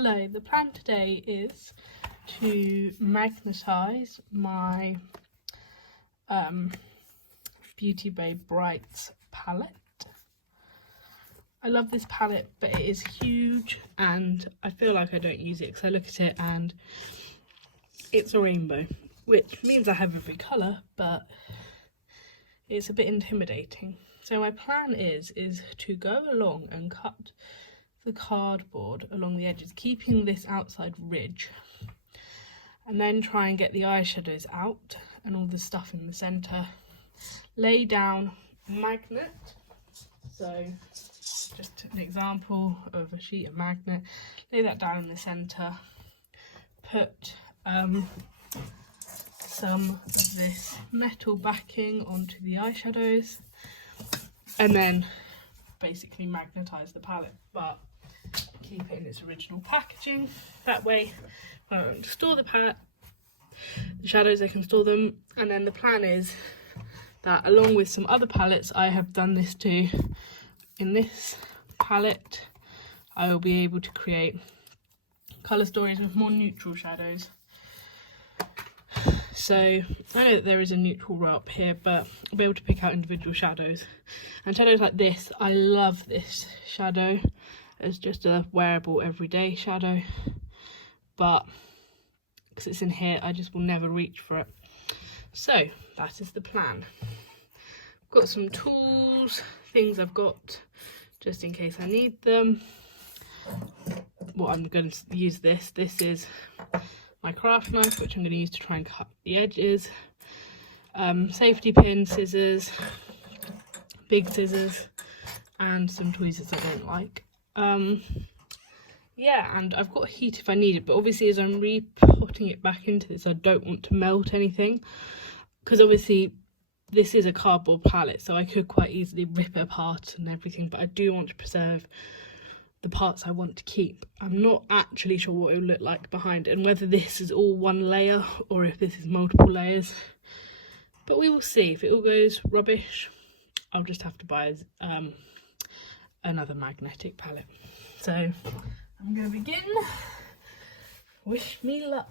Hello, the plan today is to magnetise my Beautybay Brights palette. I love this palette, but it is huge and I feel like I don't use it because I look at it and it's a rainbow, which means I have every colour, but it's a bit intimidating. So my plan is to go along and cut the cardboard along the edges, keeping this outside ridge, and then try and get the eyeshadows out and all the stuff in the centre. Lay down magnet, so just an example of a sheet of magnet, lay that down in the centre, put some of this metal backing onto the eyeshadows, and then basically magnetise the palette, but keep it in its original packaging. That way when I want to store the shadows, I can store them. And then the plan is that along with some other palettes I have done this to, in this palette I will be able to create colour stories with more neutral shadows. So I know that there is a neutral row up here, but I'll be able to pick out individual shadows. And shadows like this, I love this shadow as just a wearable everyday shadow, but because it's in here I just will never reach for it. So that is the plan. I've got some tools, things I've got just in case I need them. Well, I'm going to use this is my craft knife, which I'm going to use to try and cut the edges, safety pin, scissors, big scissors, and some tweezers I don't like. Yeah, and I've got heat if I need it, but obviously as I'm re-putting it back into this, I don't want to melt anything, because obviously this is a cardboard palette, so I could quite easily rip it apart and everything, but I do want to preserve the parts I want to keep. I'm not actually sure what it will look like behind it, and whether this is all one layer or if this is multiple layers, but we will see. If it all goes rubbish, I'll just have to buy another magnetic palette. So I'm going to begin. Wish me luck.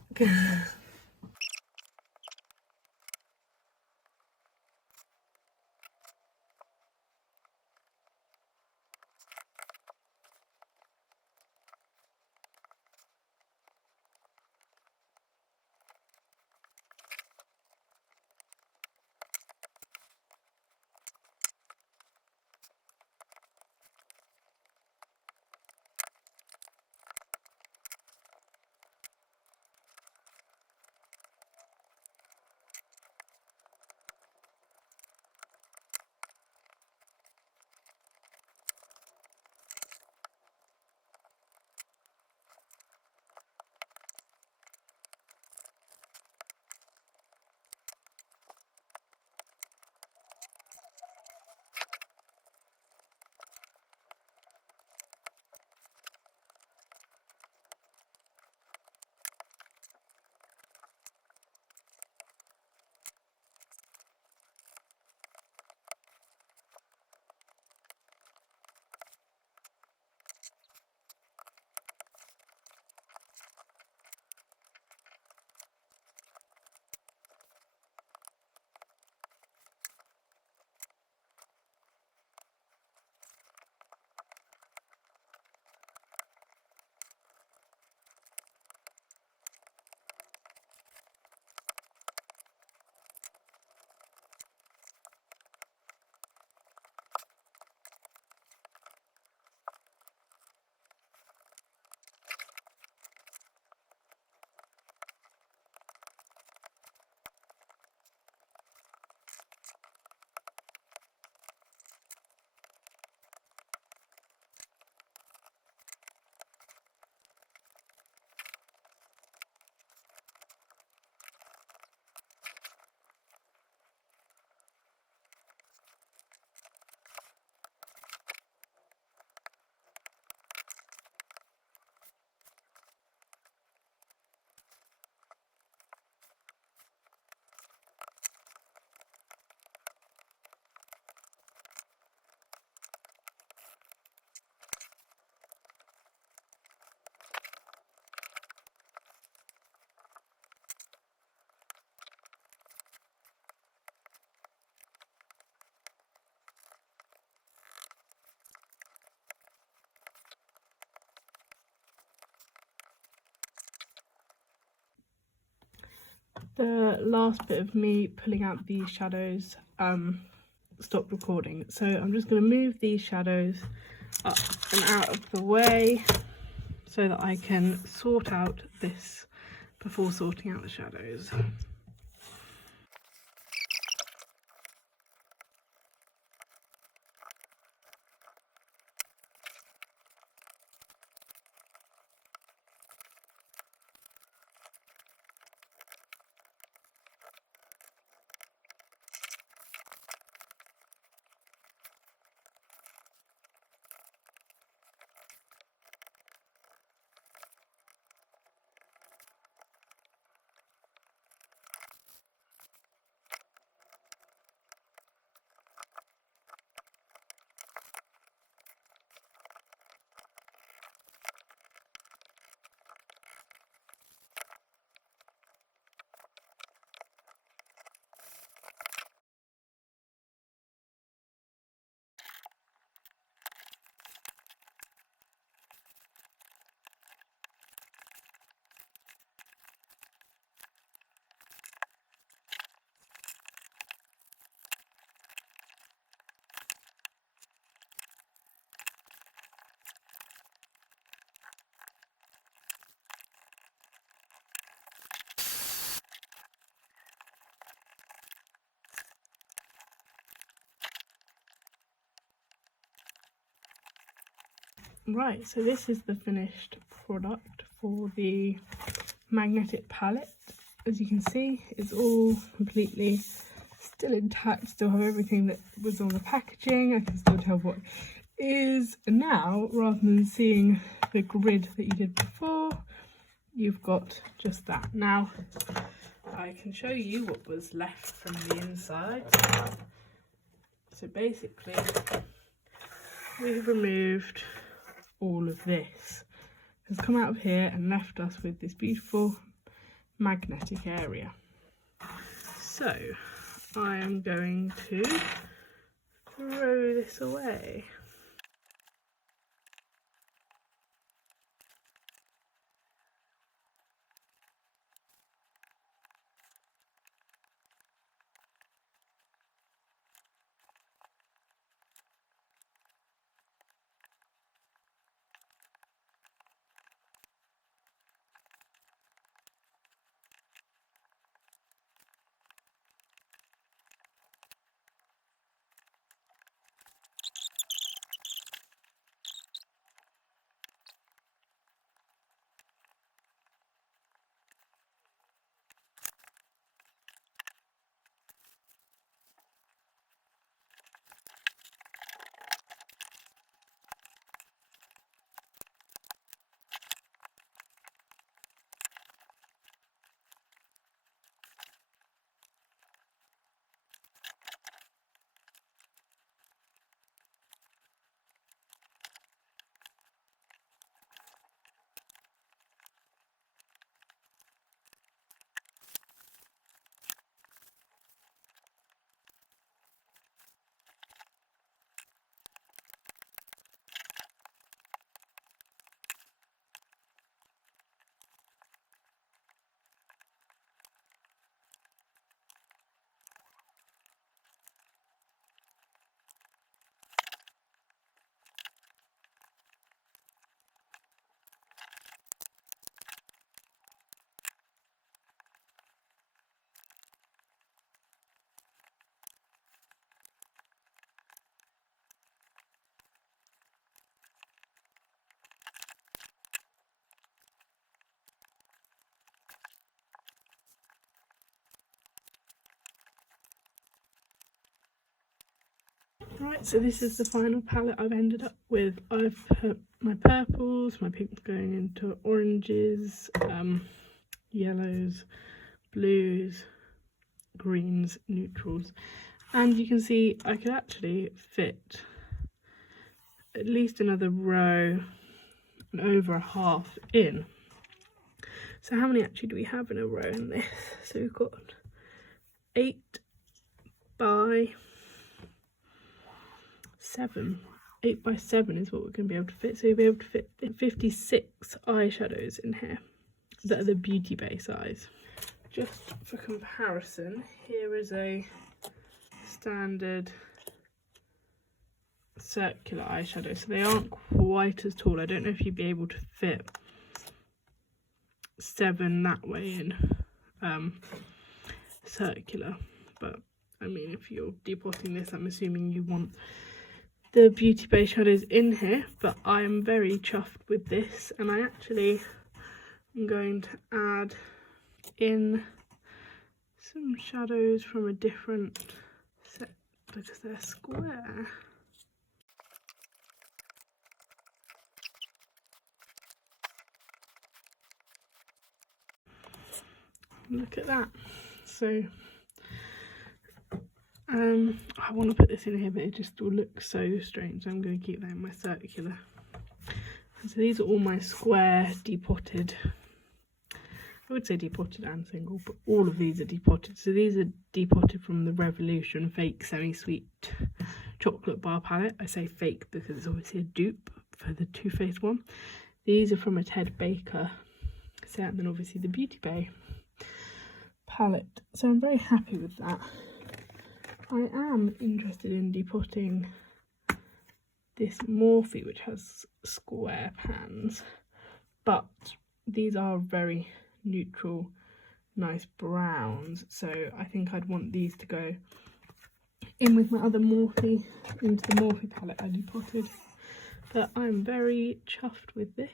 The last bit of me pulling out these shadows stopped recording, so I'm just going to move these shadows up and out of the way so that I can sort out this before sorting out the shadows. Right, so this is the finished product for the magnetic palette. As you can see, it's all completely still intact, still have everything that was on the packaging. I can still tell what it is. And now, rather than seeing the grid that you did before, you've got just that. Now, I can show you what was left from the inside. So basically, we've removed all of this. Has come out of here and left us with this beautiful magnetic area. So I am going to throw this away. Right, so this is the final palette I've ended up with. I've put my purples, my pinks going into oranges, yellows, blues, greens, neutrals, and you can see I could actually fit at least another row and over a half in. So how many actually do we have in a row in this? So we've got 8 by 7. 8 by 7 is what we're going to be able to fit. So you'll be able to fit 56 eyeshadows in here that are the Beautybay size. just for comparison, here is a standard circular eyeshadow, so they aren't quite as tall. I don't know if you'd be able to fit 7 that way in circular, but I mean, if you're depotting this, I'm assuming you want the Beautybay shadows in here, but I'm very chuffed with this, and I actually am going to add in some shadows from a different set because they're square. Look at that. So I want to put this in here, but it just will look so strange, so I'm going to keep that in my circular. And so these are all my square depotted. I would say depotted and single, but all of these are depotted. So these are depotted from the Revolution Fake Semi-Sweet Chocolate Bar Palette. I say fake because it's obviously a dupe for the Too Faced one. These are from a Ted Baker set, and then obviously the Beautybay palette. So I'm very happy with that. I am interested in depotting this Morphe, which has square pans, but these are very neutral, nice browns, so I think I'd want these to go in with my other Morphe, into the Morphe palette I depotted. But I'm very chuffed with this,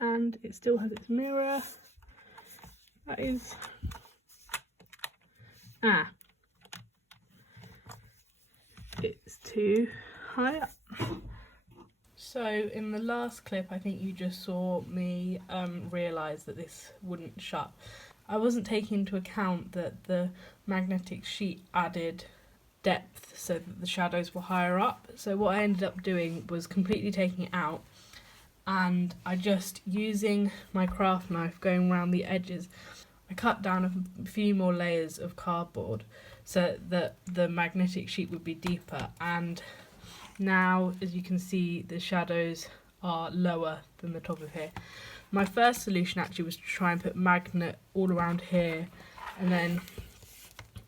and it still has its mirror. That is it's too high up. So in the last clip, I think you just saw me realise that this wouldn't shut. I wasn't taking into account that the magnetic sheet added depth so that the shadows were higher up. So what I ended up doing was completely taking it out, and I just, using my craft knife, going around the edges, I cut down a few more layers of cardboard so that the magnetic sheet would be deeper, and now, as you can see, the shadows are lower than the top of here. My first solution actually was to try and put magnet all around here, and then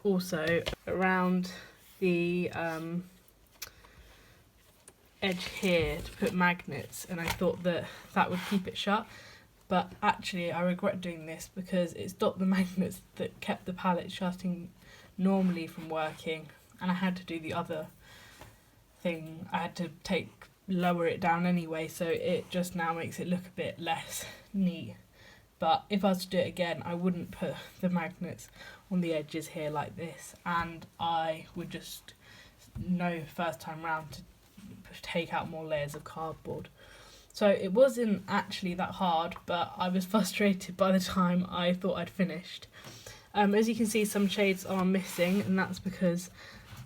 also around the edge here to put magnets, and I thought that that would keep it shut. But actually I regret doing this because it stopped the magnets that kept the palette shutting normally from working, and I had to do the other thing. I had to lower it down anyway, so it just now makes it look a bit less neat. But if I was to do it again, I wouldn't put the magnets on the edges here like this, and I would just know first time round to take out more layers of cardboard. So it wasn't actually that hard, but I was frustrated by the time I thought I'd finished. As you can see, some shades are missing, and that's because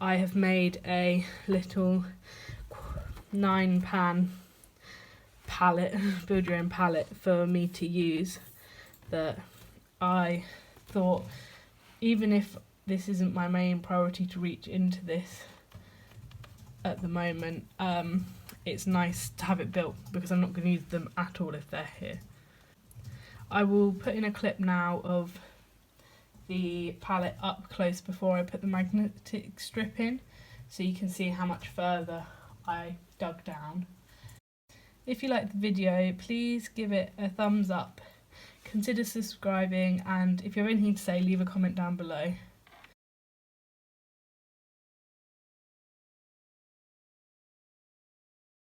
I have made a little 9-pan palette, build your own palette for me to use, that I thought, even if this isn't my main priority to reach into this at the moment, it's nice to have it built because I'm not going to use them at all if they're here. I will put in a clip now of the palette up close before I put the magnetic strip in, so you can see how much further I dug down. If you liked the video, please give it a thumbs up, consider subscribing, and if you have anything to say, leave a comment down below.